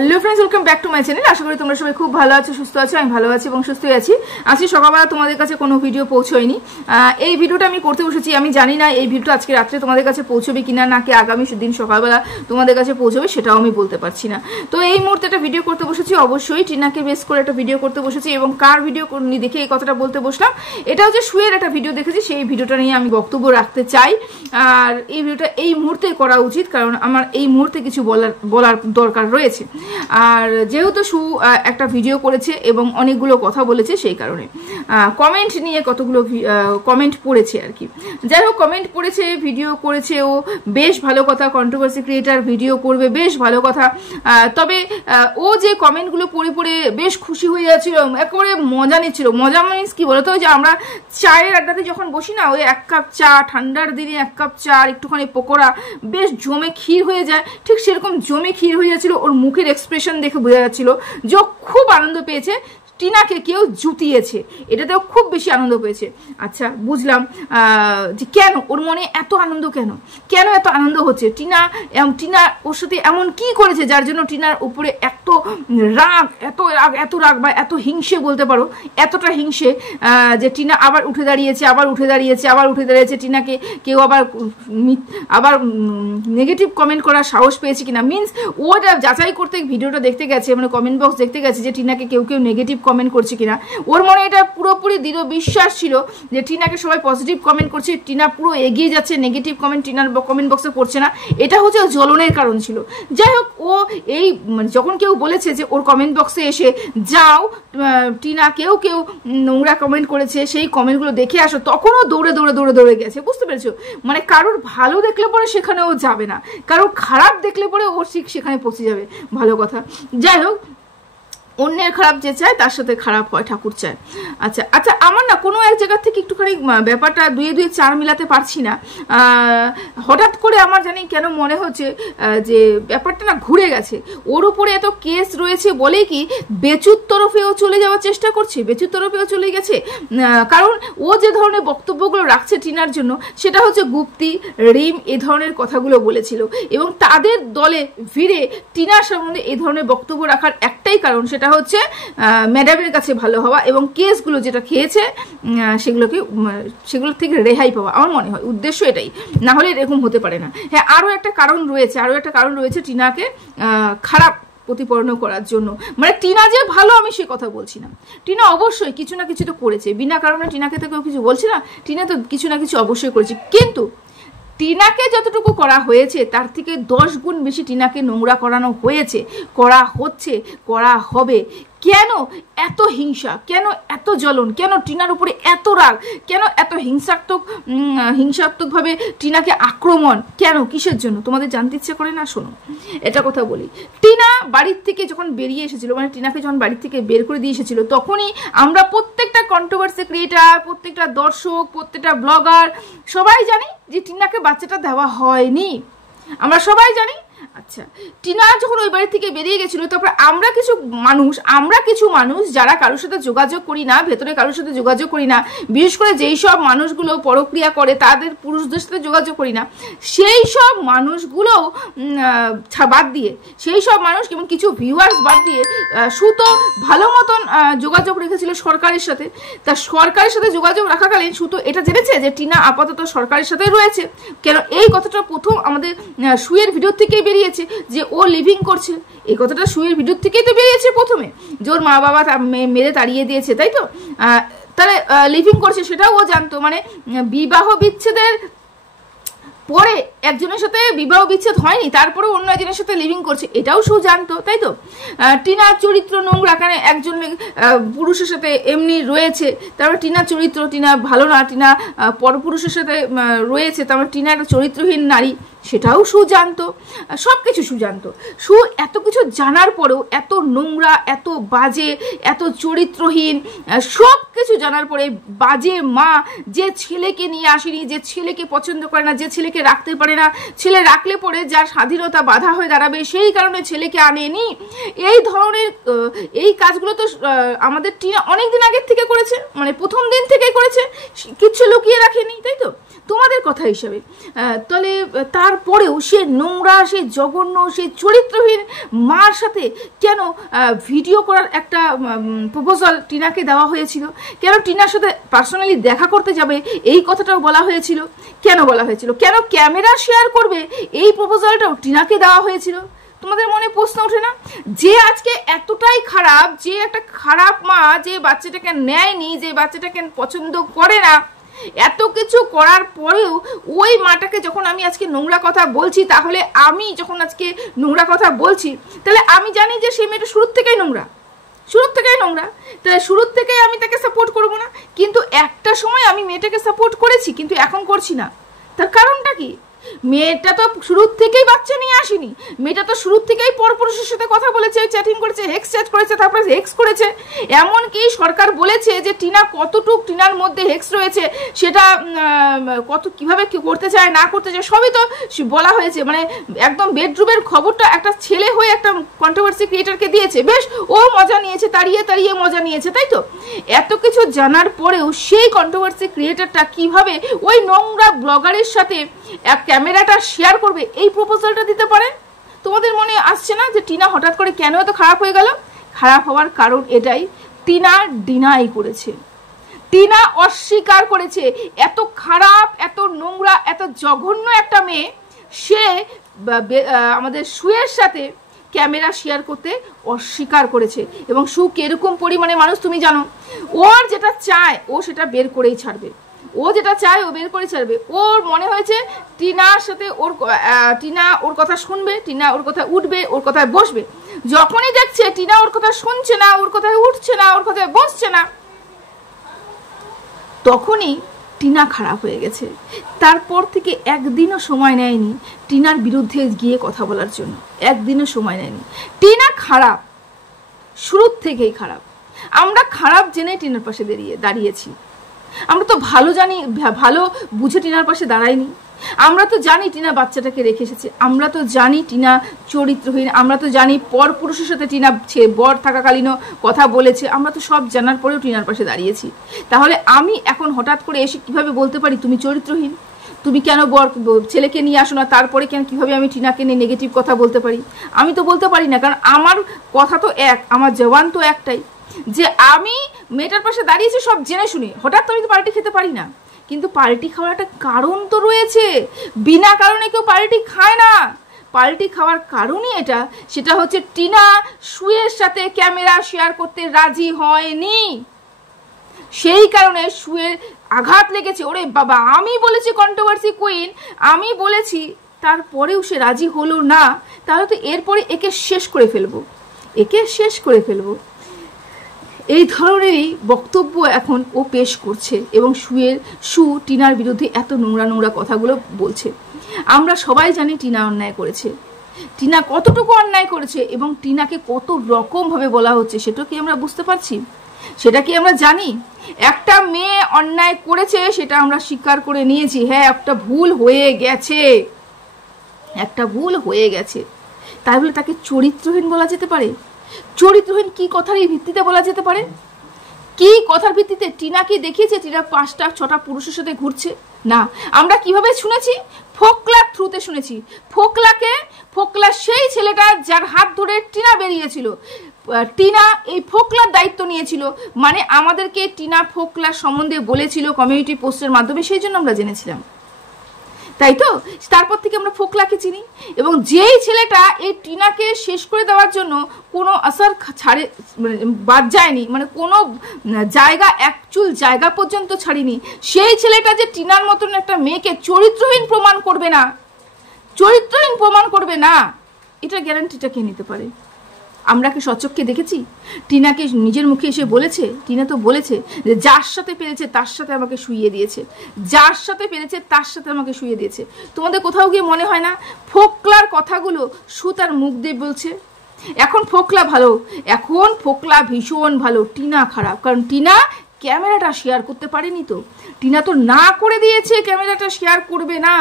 Hello friends, welcome back to my channel. আশা করি তোমরা সবাই খুব ভালো আছো, সুস্থ আছো। আমি ভালো আছি এবং সুস্থই আছি। আজকে সকালবেলা তোমাদের কাছে কোনো ভিডিও পৌঁছয়নি। এই ভিডিওটা আমি করতে বসেছি, আমি জানি না এই ভিডিওটা আজকে রাত্রে তোমাদের কাছে পৌঁছবে কিনা, নাকি আগামী দিন সকালবেলা তোমাদের কাছে পৌঁছবে সেটাও আমি বলতে পারছি না। তো এই মুহূর্তে একটা ভিডিও করতে বসেছি, অবশ্যই টিনাকে বেস করে একটা ভিডিও করতে বসেছি। এবং কার ভিডিও দেখে এই কথাটা বলতে বসলাম, এটা হচ্ছে শুয়ের একটা ভিডিও দেখেছি, সেই ভিডিওটা নিয়ে আমি বক্তব্য রাখতে চাই। আর এই ভিডিওটা এই মুহূর্তে করা উচিত, কারণ আমার এই মুহূর্তে কিছু বলার দরকার রয়েছে। আর যেহেতু সু একটা ভিডিও করেছে এবং অনেকগুলো কথা বলেছে, সেই কারণে কমেন্ট নিয়ে কতগুলো কমেন্ট পড়েছে আর কি। যাই হোক, কমেন্ট পড়েছে, ভিডিও করেছে, ও বেশ ভালো কথা। কন্ট্রোভার্সি ক্রিয়েটার ভিডিও করবে, বেশ ভালো কথা। তবে ও যে কমেন্টগুলো পড়ে পড়ে বেশ খুশি হয়ে যাচ্ছিল, একেবারে মজা নিচ্ছিল। মজা মিনস কি বলতো, যে আমরা চায়ের আড্ডাতে যখন বসি না, ওই এক কাপ চা, ঠান্ডার দিনে এক কাপ চা আর একটুখানি পকোড়া বেশ জমে ক্ষীর হয়ে যায়, ঠিক সেরকম জমে ক্ষীর হয়ে যাচ্ছিল। ওর মুখের এক্সপ্রেশন দেখে বোঝা যাচ্ছিল যে খুব আনন্দ পেয়েছে, টিনাকে কেউ জুতিয়েছে, এটাতেও খুব বেশি আনন্দ পেয়েছে। আচ্ছা, বুঝলাম যে কেন ওর মনে এত আনন্দ, কেন এত আনন্দ হচ্ছে। টিনা ওর সাথে এমন কি করেছে যার জন্য টিনার উপরে এত রাগ বা এত হিংসে বলতে পারো, এতটা হিংসে যে টিনা আবার উঠে দাঁড়িয়েছে। টিনাকে কেউ আবার নেগেটিভ কমেন্ট করার সাহস পেয়েছে কিনা, মিনস ওটা যাচাই করতে ভিডিওটা দেখতে গেছে, মানে কমেন্ট বক্স দেখতে গেছে যে টিনাকে কেউ নেগেটিভ কমেন্ট করছে কিনা। ওর মনে এটা পুরোপুরি দৃঢ় বিশ্বাস ছিল যে টিনাকে সবাই পজিটিভ কমেন্ট করছে, টিনা পুরো এগিয়ে যাচ্ছে, নেগেটিভ কমেন্ট টিনার কমেন্ট বক্সে পড়ছে না। এটা হচ্ছে জ্বলনের কারণ ছিল। যাই হোক, ও এই যখন কেউ বলেছে যে ওর কমেন্ট বক্সে এসে যাও, টিনা কেউ নোংরা কমেন্ট করেছে, সেই কমেন্টগুলো দেখে আসো, তখনও দৌড়ে গেছে। বুঝতে পেরেছো? মানে কারোর ভালো দেখলে পরে সেখানে ও যাবে না, কারোর খারাপ দেখলে পরে ও ঠিক সেখানে পৌঁছে যাবে। ভালো কথা। যাই হোক, অন্যের খারাপ যে চায় তার সাথে খারাপ হয়, ঠাকুর চায়। আচ্ছা, আমার না কোনো এক জায়গা থেকে একটুখানি ব্যাপারটা দুয়ে চার মিলাতে পারছি না। হঠাৎ করে আমার জানি কেন মনে হচ্ছে যে ব্যাপারটা না ঘুরে গেছে। ওর উপরে এত কেস রয়েছে বলেই কি বেচুর তরফেও চলে যাওয়ার চেষ্টা করছে, বেচুর তরফেও চলে গেছে। কারণ ও যে ধরনের বক্তব্যগুলো রাখছে টিনার জন্য, সেটা হচ্ছে গুপ্তি, রিম এ ধরনের কথাগুলো বলেছিল, এবং তাদের দলে ভিড়ে টিনার সম্বন্ধে এই ধরনের বক্তব্য রাখার একটাই কারণ, সেটা হচ্ছে ম্যাডামের কাছে ভালো হওয়া এবং কেসগুলো যেটা খেয়েছে সেগুলো থেকে রেহাই পাওয়া। আমার মনে হয় উদ্দেশ্য এটাই, না হলে এরকম হতে পারে না। হ্যাঁ, আরো একটা কারণ রয়েছে টিনাকে খারাপ প্রতিপন্ন করার জন্য। মানে টিনা যে ভালো, আমি সে কথা বলছি না। টিনা অবশ্যই কিছু না কিছু তো করেছে, বিনা কারণে টিনাকে তো কেউ কিছু বলছে না। টিনা তো কিছু না কিছু অবশ্যই করেছে, কিন্তু টিনাকে যতটুকু করা হয়েছে তার থেকে 10 গুণ বেশি টিনাকে নোংরা করানো হয়েছে, করা হচ্ছে, করা হবে। কেন এত হিংসা, কেন এত জ্বলন, কেন টিনার উপরে এত রাগ, কেন এত হিংসাত্মকভাবে টিনাকে আক্রমণ, কেন, কিসের জন্য? তোমাদের জানতে ইচ্ছে করে না? শোনো, এটা কথা বলি। টিনা বাড়ির থেকে যখন বেরিয়ে এসেছিল, মানে টিনাকে যখন বাড়ির থেকে বের করে দিয়ে এসেছিল, তখনই আমরা প্রত্যেকটা কন্ট্রোভার্সি ক্রিয়েটার, প্রত্যেকটা দর্শক, প্রত্যেকটা ব্লগার সবাই জানি যে টিনাকে বাচ্চাটা দেওয়া হয়নি, আমরা সবাই জানি। আচ্ছা, টিনা যখন ওই বাড়ি থেকে বেরিয়ে গেছিল, তারপরে আমরা কিছু মানুষ যারা কারোর সাথে যোগাযোগ করি না, ভেতরে কারোর সাথে যোগাযোগ করি না, বিশেষ করে যেই সব মানুষগুলো পরক্রিয়া করে তাদের পুরুষদের সাথে যোগাযোগ করি না, সেই সব মানুষগুলো বাদ দিয়ে, সেই সব মানুষ এবং কিছু ভিউয়ার্স বাদ দিয়ে সুতো ভালো মতন যোগাযোগ রেখেছিল সরকারের সাথে। তা সরকারের সাথে যোগাযোগ রাখাকালীন সুতো এটা জেনেছে যে টিনা আপাতত সরকারের সাথে রয়েছে। কেন এই কথাটা প্রথম আমাদের শুয়ের ভিডিও থেকে বেরিয়েছে যে ও লিভিং করছে, এই কথাটা শুয়ের ভিডিও থেকেই তো বেরিয়েছে প্রথমে, যে ওর মা বাবা মেরে তাড়িয়ে দিয়েছে, তাই তো? তাহলে লিভিং করছে সেটাও ও জানতো। মানে বিবাহ বিচ্ছেদের পরে একজনের সাথে বিবাহ বিচ্ছেদ হয়নি, তারপরে অন্য একজনের সাথে লিভিং করছে, এটাও সু জানতো, তাই তো? টিনার চরিত্র নোংরা, কেন একজন পুরুষের সাথে এমনি রয়েছে, তারপরে টিনার চরিত্র, টিনা ভালো না, টিনা পরপুরুষের সাথে রয়েছে, তারপরে টিনা একটা চরিত্রহীন নারী, সেটাও সু জানতো। সব কিছু সু জানতো। সু এত কিছু জানার পরেও এত নোংরা, এত বাজে, এত চরিত্রহীন, সব কিছু জানার পরে বাজে মা, যে ছেলেকে নিয়ে আসেনি, যে ছেলেকে পছন্দ করে না, যে ছেলেকে রাখতে পারে না, ছেলে রাখলে পরে যার স্বাধীনতা বাধা হয়ে দাঁড়াবে, সেই কারণে ছেলেকে আনেনি, এই ধরনের এই কাজগুলো তো আমাদের টিনা অনেকদিন আগের থেকে করেছে, মানে প্রথম দিন থেকে করেছে, কিচ্ছু লুকিয়ে রাখেনি, তাই তো? তোমাদের কথা হিসাবে। তাহলে তার তারপরেও সে নোংরা, সে জঘন্য, সে চরিত্রহীন মার সাথে কেন ভিডিও করার একটা প্রপোজাল টিনাকে দেওয়া হয়েছিল? কেন টিনার সাথে পার্সোনালি দেখা করতে যাবে এই কথাটাও বলা হয়েছিল? কেন বলা হয়েছিল? কেন ক্যামেরা শেয়ার করবে এই প্রপোজালটাও টিনাকে দেওয়া হয়েছিল? তোমাদের মনে প্রশ্ন ওঠে না? যে আজকে এতটাই খারাপ, যে একটা খারাপ মা, যে বাচ্চাটাকে নেয়নি, যে বাচ্চাটাকে পছন্দ করে না, এত কিছু করার পরেও ওই মাটাকে যখন আমি আজকে নোংরা কথা বলছি, তাহলে আমি যখন আজকে নোংরা কথা বলছি, তাহলে আমি জানি যে সেই মেয়েটা শুরুর থেকেই নোংরা, তাহলে শুরুর থেকেই আমি তাকে সাপোর্ট করবো না। কিন্তু একটা সময় আমি মেয়েটাকে সাপোর্ট করেছি, কিন্তু এখন করছি না। তার কারণটা কি? মেয়েটা তো শুরুর থেকেই বাচ্চা নিয়ে আসেনি, মেয়েটা তো শুরুর থেকেই পরপুরুষের সাথে কথা বলেছে, চ্যাটিং করেছে, হেক্স চ্যাট করেছে, তারপরে হেক্স করেছে। এমনকি সরকার বলেছে যে টিনা কতটুক টিনার মধ্যে হেক্স রয়েছে সেটা কত কিভাবে করতে চায় না করতে চায় সবই তো বলা হয়েছে। মানে একদম বেডরুমের খবরটা একটা ছেলে হয়ে একটা কন্ট্রোভার্সি ক্রিয়েটারকে দিয়েছে, বেশ ও মজা নিয়েছে, তাড়িয়ে তাড়িয়ে মজা নিয়েছে, তাই তো? এত কিছু জানার পরেও সেই কন্ট্রোভার্সি ক্রিয়েটারটা কিভাবে ওই নোংরা ব্লগারের সাথে এক ক্যামেরাটা শেয়ার করবে এই প্রপোজালটা দিতে পারে? তোমাদের মনে আসছে না যে টিনা হঠাৎ করে কেন এত খারাপ হয়ে গেল? খারাপ হওয়ার কারণ এটাই, টিনা ডিনাই করেছে, টিনা অস্বীকার করেছে। এত খারাপ, এত নোংরা, এত জঘন্য একটা মেয়ে, সে আমাদের সুয়ের সাথে ক্যামেরা শেয়ার করতে অস্বীকার করেছে। এবং সু কিরকম পরিমাণে মানুষ তুমি জানো, ওর যেটা চায় ও সেটা বের করেই ছাড়বে, ও যেটা চায় ও বের করে ছাড়বে। ওর মনে হয়েছে টিনার সাথে টিনা ওর কথা শুনবে, টিনা ওর কথা উঠবে, ওর কথায় বসবে। যখনই দেখছে টিনা ওর কথা শুনছে না, ওর কথায় উঠছে না, ওর কথায় বসছে না, তখনই টিনা খারাপ হয়ে গেছে। তারপর থেকে একদিনও সময় নেয়নি টিনার বিরুদ্ধে গিয়ে কথা বলার জন্য, একদিনও সময় নেয়নি। টিনা খারাপ, শুরুর থেকেই খারাপ। আমরা খারাপ জেনে টিনার পাশে দাঁড়িয়েছি। আমরা তো ভালো জানি, ভালো বুঝে টিনার পাশে দাঁড়াইনি। আমরা তো জানি টিনা বাচ্চাটাকে রেখে এসেছে, আমরা তো জানি টিনা চরিত্রহীন, আমরা তো জানি পর পুরুষের সাথে টিনা বর থাকাকালীনও কথা বলেছে, আমরা তো সব জানার পরেও টিনার পাশে দাঁড়িয়েছি। তাহলে আমি এখন হঠাৎ করে এসে কিভাবে বলতে পারি তুমি চরিত্রহীন, তুমি কেন ছেলেকে নিয়ে আসো না, তারপরে কিভাবে আমি টিনাকে নিয়ে নেগেটিভ কথা বলতে পারি? আমি তো বলতে পারি না, কারণ আমার কথা তো এক, আমার জবান তো একটাই, যে আমি মেয়েটার পাশে দাঁড়িয়েছি সব জেনে শুনি। হঠাৎ তো আমি তো পার্টি খেতে পারি না, কিন্তু পার্টি খাওয়ার একটা কারণ তো রয়েছে। বিনা কারণে কেউ পার্টি খায় না, পার্টি খাওয়ার কারণই এটা, সেটা হচ্ছে টিনা সুয়ের সাথে ক্যামেরা শেয়ার করতে রাজি হয়নি। সেই কারণে সুয়ের আঘাত লেগেছে। ওরে বাবা, আমি বলেছি কন্ট্রোভার্সি কুইন, আমি বলেছি, তারপরেও সে রাজি হলো না, তাহলে তো এরপরে একে শেষ করে ফেলবো। এই ধরনেরই বক্তব্য এখন ও পেশ করছে এবং সু টিনার বিরুদ্ধে এত নোংরা কথাগুলো বলছে। আমরা সবাই জানি টিনা অন্যায় করেছে, টিনা কতটুকু অন্যায় করেছে এবং টিনাকে কত রকমভাবে বলা হচ্ছে, সেটা কি আমরা বুঝতে পারছি? সেটা কি আমরা জানি? একটা মেয়ে অন্যায় করেছে, সেটা আমরা স্বীকার করে নিয়েছি, হ্যাঁ একটা ভুল হয়ে গেছে, তাই বলে তাকে চরিত্রহীন বলা যেতে পারে? চরিত্রহীন কি কথার ভিত্তিতে বলা যেতে পারে? কি কথার ভিত্তিতে? টিনা কি দেখিয়েছে টিনা 5-6টা পুরুষের সাথে ঘুরছে? না। আমরা কিভাবে শুনেছি? ফোকলার থ্রুতে শুনেছি। ফোকলা সেই ছেলেটা যার হাত ধরে টিনা বেরিয়েছিল, টিনা এই ফোকলার দায়িত্ব নিয়েছিল, মানে আমাদেরকে টিনা ফোকলার সম্বন্ধে বলেছিল কমিউনিটি পোস্টের মাধ্যমে, সেই জন্য আমরা জেনেছিলাম, তাই তো? তারপর থেকে আমরা ফোকলাকে চিনি। এবং যেই ছেলেটা এই টিনাকে শেষ করে দেওয়ার জন্য কোনো আসার বাদ যায়নি, মানে কোনো জায়গা, একচুল জায়গা পর্যন্ত ছাড়িনি, সেই ছেলেটা যে টিনার মতন একটা মেয়েকে চরিত্রহীন প্রমাণ করবে না, এটা গ্যারান্টিটা কে নিতে পারে? আমরা কি সচক্ষে দেখেছি? টিনাকে নিজের মুখে এসে বলেছে, টিনা তো বলেছে যে যার সাথে পেরেছে তার সাথে আমাকে শুইয়ে দিয়েছে, তোমাদের কোথাও গিয়ে মনে হয় না ফোকলার কথাগুলো সু তার মুখ দিয়ে বলছে? এখন ফোকলা ভালো, এখন ফোকলা ভীষণ ভালো, টিনা খারাপ, কারণ টিনা ক্যামেরাটা শেয়ার করতে পারেনি। তো টিনা তো না করে দিয়েছে ক্যামেরাটা শেয়ার করবে না।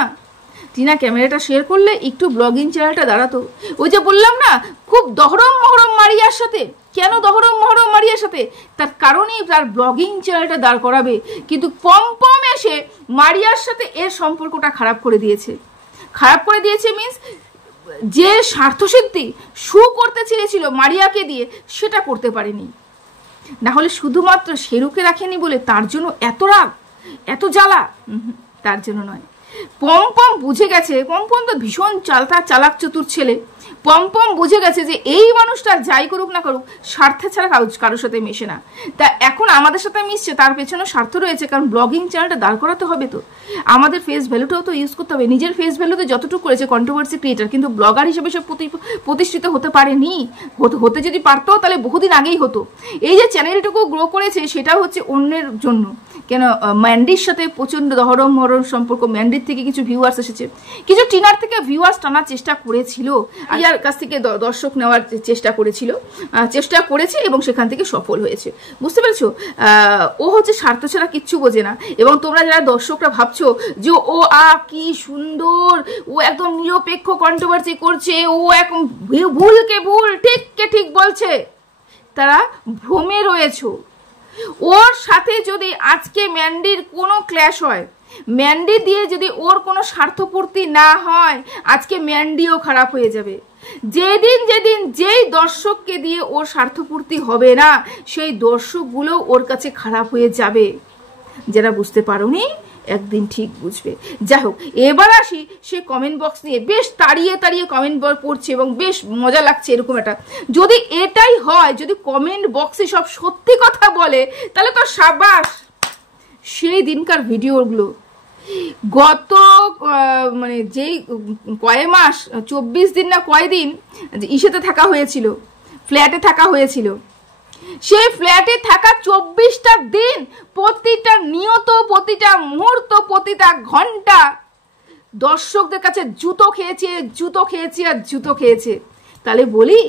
টিনা ক্যামেরাটা শেয়ার করলে একটু ব্লগিং চ্যানেলটা দাঁড়াতো। ওই যে বললাম না, খুব দহরম মহরম মারিয়ার সাথে। কেন দহরম মহরম মারিয়ার সাথে? তার কারণেই তার ব্লগিং চ্যানেলটা দাঁড় করাবে, কিন্তু পম এসে মারিয়ার সাথে এর সম্পর্কটা খারাপ করে দিয়েছে। খারাপ করে দিয়েছে মিন্স যে স্বার্থসিদ্ধি শু করতে চেয়েছিল মারিয়াকে দিয়ে সেটা করতে পারেনি। না হলে শুধুমাত্র শেরুকে রাখেনি বলে তার জন্য এত রাগ, এত জ্বালা, তার জন্য নয়। পমপম বুঝে গেছে, পমপম তো ভীষণ চালাক চতুর ছেলে। পমপম বুঝে গেছে যে এই মানুষটা যাই করুক না করুক স্বার্থে ছাড়া কারোর সাথে মেশে না। তা এখন আমাদের সাথে মিশছে, তার পেছনে স্বার্থ রয়েছে, কারণ ব্লগিং চ্যানেলটা দাঁড় করাতে হবে, তো আমাদের ফেস ভ্যালুটাও তো ইউজ করতে হবে। নিজের ফেস ভ্যালুতে যতটুকু করেছে কন্ট্রোভার্সি ক্রিয়েটার, কিন্তু ব্লগার হিসেবে সব প্রতিষ্ঠিত হতে পারেনি। হতে যদি পারতো তাহলে বহুদিন আগেই হতো। এই যে চ্যানেলটুকু গ্রো করেছে সেটা হচ্ছে অন্যের জন্য। কেন ম্যান্ডির সাথে প্রচণ্ড দহরম মরম সম্পর্ক, ম্যান্ডির থেকে কিছু ভিউয়ার্স এসেছে, কিছু টিনার থেকে ভিউয়ার্স টানার চেষ্টা করেছিল, ইয়ার কাছ থেকে দর্শক নেওয়ার চেষ্টা করেছে এবং সেখান থেকে সফল হয়েছে। বুঝতে পেরেছো? ও হচ্ছে স্বার্থ ছাড়া কিচ্ছু বোঝে না। এবং তোমরা যারা দর্শকরা ভাবছো যে ও কি সুন্দর, ও একদম নিরপেক্ষ কন্ট্রোভার্সি করছে, ও এখন ভুলকে ভুল ঠিককে ঠিক বলছে, তারা ভ্রমে রয়েছো। ওর সাথে যদি আজকে ম্যান্ডির কোনো ক্ল্যাশ হয়, ম্যান্ডি দিয়ে যদি ওর কোনো স্বার্থপূর্তি না হয়, আজকে ম্যান্ডিও খারাপ হয়ে যাবে। যেদিন যেই দর্শককে দিয়ে ওর স্বার্থপূর্তি হবে না, সেই দর্শকগুলো ওর কাছে খারাপ হয়ে যাবে। যারা বুঝতে পারোনি একদিন ঠিক বুঝবে। যাই হোক, এবার আসি সে কমেন্ট বক্স নিয়ে বেশ তাড়িয়ে কমেন্ট পড়ছে এবং বেশ মজা লাগছে। এরকম একটা যদি এটাই হয়, যদি কমেন্ট বক্সে সব সত্যি কথা বলে, তাহলে তো সাবাস। সেই দিনকার ভিডিওগুলো গত মানে যেই কয় মাস, 24 দিন না কয়দিন ইসেতে থাকা হয়েছিল, ফ্ল্যাটে থাকা হয়েছিল, সেই ফ্ল্যাটে থাকা 24টা দিন প্রতিটা নিয়ত, প্রতিটা মুহূর্ত, প্রতিটা ঘন্টা দর্শকদের কাছে জুতো খেয়েছে। তাহলে বলি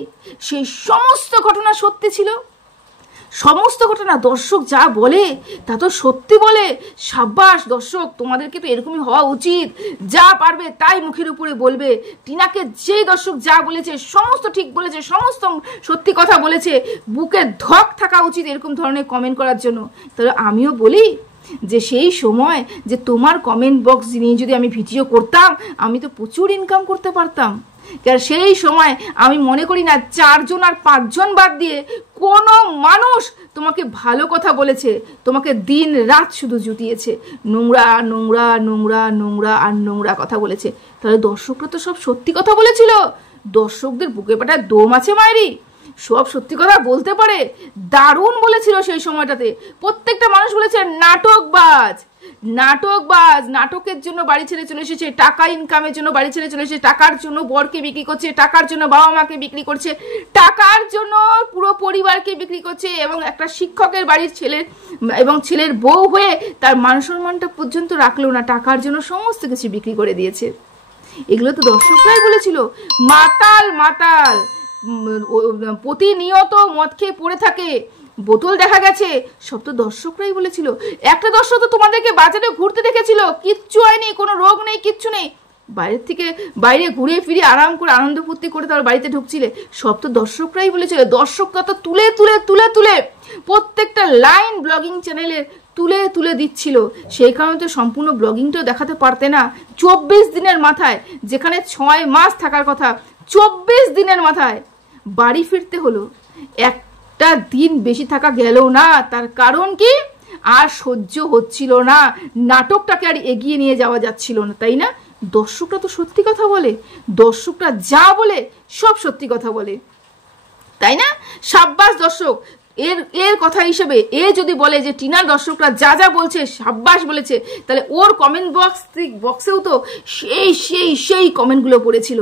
সেই সমস্ত ঘটনা সত্যি ছিল? সমস্ত ঘটনা দর্শক যা বলে তা তো সত্যি বলে। সাব্বাস দর্শক, তোমাদেরকে তো এরকমই হওয়া উচিত। যা পারবে তাই মুখের উপরে বলবে। টিনাকে যেই দর্শক যা বলেছে সমস্ত ঠিক বলেছে, সমস্ত সত্যি কথা বলেছে, বুকে ধক থাকা উচিত এরকম ধরনের কমেন্ট করার জন্য। তাহলে আমিও বলি যে সেই সময় যে তোমার কমেন্ট বক্স নিয়ে যদি আমি ভিডিও করতাম, আমি তো প্রচুর ইনকাম করতে পারতাম। কারণ সেই সময় আমি মনে করি না 4 জন আর 5 জন বাদ দিয়ে কোনো মানুষ তোমাকে ভালো কথা বলেছে, তোমাকে দিন রাত শুধু জুতিয়েছে, নোংরা নোংরা নোংরা নোংরা আর নোংরা কথা বলেছে। তাহলে দর্শকরা তো সব সত্যি কথা বলেছিল। দর্শকদের বুকে পাটায় দম আছে মায়েরি, সব সত্যি কথা বলতে পারে। দারুণ বলেছিল সেই সময়টাতে। প্রত্যেকটা মানুষ বলেছে নাটকবাজ, নাটকের জন্য বাড়ি ছেড়ে চলে এসেছে, টাকা ইনকামের জন্য বাড়ি ছেড়ে চলে এসেছে, টাকার জন্য বরকে বিক্রি করছে, টাকার জন্য বাবা মাকে বিক্রি করছে, টাকার জন্য পুরো পরিবারকে বিক্রি করছে, এবং একটা শিক্ষকের বাড়ির ছেলের বউ হয়ে তার মান সম্মানটা পর্যন্ত রাখলো না, টাকার জন্য সমস্ত কিছু বিক্রি করে দিয়েছে। এগুলো তো দর্শকরাই বলেছিল। মাতাল প্রতিনিয়ত মদ খেয়ে পড়ে থাকে, বোতল দেখা গেছে, সব তো দর্শকরাই বলেছিল। একটা দর্শক তো তোমাদেরকে বাজারে ঘুরতে দেখেছিল, কিচ্ছু হয়নি, কোনো রোগ নেই, কিচ্ছু নেই, বাইরে ঘুরে ফিরে আরাম করে আনন্দ ফুর্তি করে তার বাড়িতে ঢুকছিলে, সব তো দর্শকরাই বলেছিল। দর্শকরা তো তুলে প্রত্যেকটা লাইন ব্লগিং চ্যানেলের তুলে দিচ্ছিল। সেই কারণে তো সম্পূর্ণ ব্লগিংটাও দেখাতে পারতে না। 24 দিনের মাথায়, যেখানে 6 মাস থাকার কথা, 24 দিনের মাথায় বাড়ি ফিরতে হলো। একটা দিন বেশি থাকা গেল না। তার কারণ কি? আর সহ্য হচ্ছিল না, নাটকটাকে আর এগিয়ে নিয়ে যাওয়া যাচ্ছিল না, তাই না? দর্শকরা তো সত্যি কথা বলে, দর্শকরা যা বলে সব সত্যি কথা বলে, তাই না? সাব্বাস দর্শক। এর কথা হিসেবে এ যদি বলে যে টিনার দর্শকরা যা বলছে সাব্বাস বলেছে, তাহলে ওর কমেন্ট বক্সেও তো সেই কমেন্টগুলো পড়েছিল,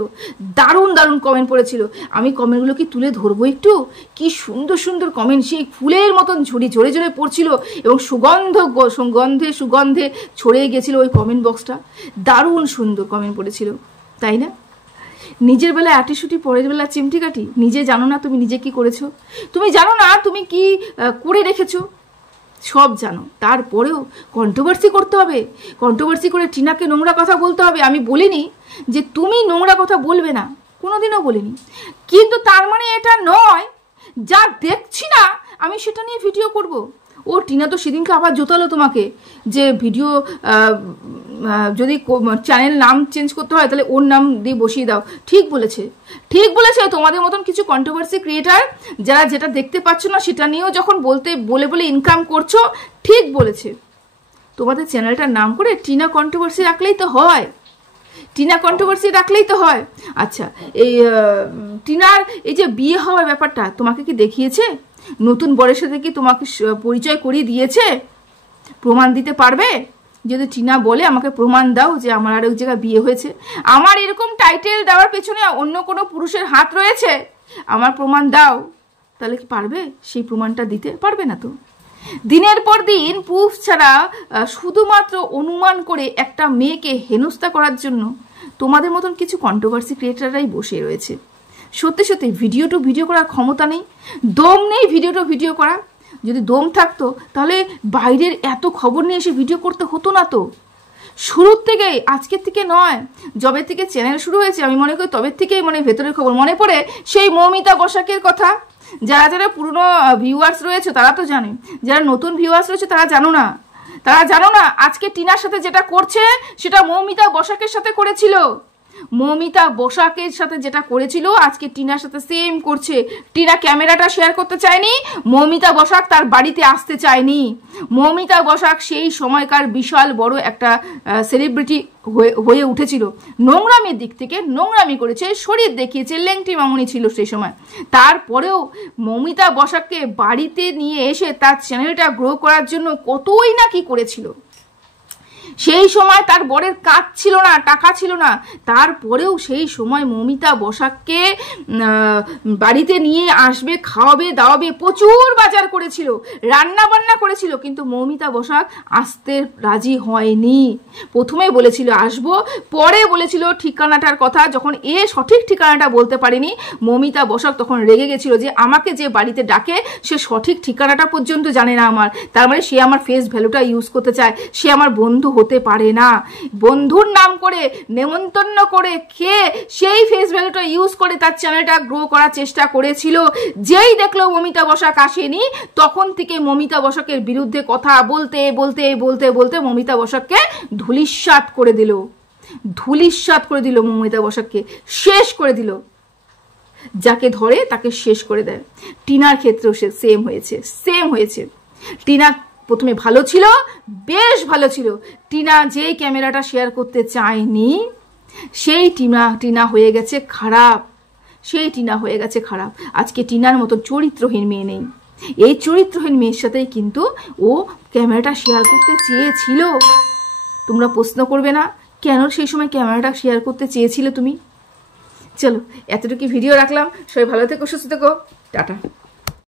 দারুণ কমেন্ট পড়েছিল। আমি কমেন্টগুলো কি তুলে ধরবো একটু? কি সুন্দর কমেন্ট, সেই ফুলের মতন ঝরে পড়ছিল এবং সুগন্ধে ছড়িয়ে গেছিল ওই কমেন্ট বক্সটা। দারুণ সুন্দর কমেন্ট পড়েছিল, তাই না? নিজের বেলা আটিসুটি, পরের বেলা চিমটি কাটি। নিজে জানো না তুমি নিজে কি করেছো, তুমি জানো না তুমি কি করে রেখেছো, সব জানো। তারপরেও কন্ট্রোভার্সি করতে হবে, কন্ট্রোভার্সি করে টিনাকে নোংরা কথা বলতে হবে। আমি বলিনি যে তুমি নোংরা কথা বলবে না, কোনোদিনও বলিনি, কিন্তু তার মানে এটা নয় যা দেখছি না আমি সেটা নিয়ে ভিডিও করব। ও টিনা তো সেদিনকে আবার জোতালো তোমাকে যে ভিডিও যদি চ্যানেল নাম চেঞ্জ করতে হয় তাহলে ওর নাম দিয়ে বসিয়ে দাও। ঠিক বলেছে, ঠিক বলেছে। তোমাদের মতন কিছু কন্ট্রোভার্সি ক্রিয়েটার যারা যেটা দেখতে পাচ্ছ না সেটা নিয়েও যখন বলে ইনকাম করছো, ঠিক বলেছে। তোমাদের চ্যানেলটার নাম করে টিনা কন্ট্রোভার্সি রাখলেই তো হয়, টিনা কন্ট্রোভার্সি রাখলেই তো হয়। আচ্ছা, এই টিনার এই যে বিয়ে হওয়ার ব্যাপারটা তোমাকে কি দেখিয়েছে? নতুন বরের সাথে কি তোমাকে পরিচয় করিয়ে দিয়েছে? প্রমাণ দিতে পারবে? যদি টিনা বলে আমাকে প্রমাণ দাও যে আমার আর এক জায়গায় বিয়ে হয়েছে, আমার এরকম টাইটেল দেওয়ার পেছনে অন্য কোনো পুরুষের হাত রয়েছে, আমার প্রমাণ দাও, তাহলে কি পারবে? সেই প্রমাণটা দিতে পারবে না তো। দিনের পর দিন প্রুফ ছাড়া শুধুমাত্র অনুমান করে একটা মেয়েকে হেনস্থা করার জন্য তোমাদের মতন কিছু কন্ট্রোভার্সি ক্রিয়েটাররাই বসে রয়েছে। সত্যি সত্যি ভিডিও করার ক্ষমতা নেই, দম নেই ভিডিও করা। যদি দম থাকতো তাহলে বাইরের এত খবর নিয়ে এসে ভিডিও করতে হতো না তো। শুরুর থেকেই, আজকের থেকে নয়, যবে থেকে চ্যানেল শুরু হয়েছে আমি মনে করি তবে থেকেই ভেতরের খবর মনে পড়ে সেই মৌমিতা বসাকের কথা। যারা পুরনো ভিউয়ার্স রয়েছে তারা তো জানে, যারা নতুন ভিউয়ার্স রয়েছে তারা জানো না। আজকে টিনার সাথে যেটা করছে সেটা মৌমিতা বসাকের সাথে করেছিল। মৌমিতা বসাকের সাথে যেটা করেছিল আজকে টিনার সাথে সেম করছে। টিনা ক্যামেরাটা শেয়ার করতে চায়নি, মৌমিতা বসাক তার বাড়িতে আসতে চায়নি। মৌমিতা বসাক সেই সময়কার বিশাল বড় একটা সেলিব্রিটি হয়ে উঠেছিল। নোংরামির দিক থেকে নোংরামি করেছে, শরীর দেখিয়েছে, লেংটি মামুনি ছিল সেই সময়। তারপরেও মৌমিতা বসাককে বাড়িতে নিয়ে এসে তার চ্যানেলটা গ্রো করার জন্য কতই না কি করেছিল। সেই সময় তার বরের কাজ ছিল না, টাকা ছিল না, তারপরেও সেই সময় মৌমিতা বসাককে বাড়িতে নিয়ে আসবে, খাওয়াবে দাওয়াবে, প্রচুর বাজার করেছিল, রান্না বান্না করেছিল, কিন্তু মৌমিতা বসাক আসতে রাজি হয়নি। প্রথমে বলেছিল আসবো, পরে বলেছিল ঠিকানাটার কথা। যখন সঠিক ঠিকানাটা বলতে পারেনি মৌমিতা বসাক তখন রেগে গেছিল যে আমাকে যে বাড়িতে ডাকে সে সঠিক ঠিকানাটা পর্যন্ত জানে না আমার, তার মানে সে আমার ফেস ভ্যালুটা ইউজ করতে চায়, সে আমার বন্ধু হতে পারে না। বন্ধুর নাম করে নেমন্তন্ন করে খেয়ে সেই ফেস ভ্যালুটা ইউজ করে তার চ্যানেলটা গ্রো করার চেষ্টা করেছিল। যেই দেখলো মৌমিতা বসাক আসেনি তখন থেকে মৌমিতা বসাকের বিরুদ্ধে কথা বলতে মৌমিতা বসাককে ধূলিসাৎ করে দিল মৌমিতা বসাককে শেষ করে দিল। যাকে ধরে তাকে শেষ করে দেয়। টিনার ক্ষেত্রেও সেম হয়েছে। টিনা প্রথমে ভালো ছিল, বেশ ভালো ছিল। টিনা যেই ক্যামেরাটা শেয়ার করতে চায়নি সেই টিনা হয়ে গেছে খারাপ। আজকে টিনার মতো চরিত্রহীন মেয়ে নেই। এই চরিত্রহীন মেয়ের সাথেই কিন্তু ও ক্যামেরাটা শেয়ার করতে চেয়েছিল। তোমরা প্রশ্ন করবে না কেন সেই সময় ক্যামেরাটা শেয়ার করতে চেয়েছিলে তুমি? চলো, এতটুকু ভিডিও রাখলাম। সবাই ভালো থেকো, সুস্থ থেকো, টাটা।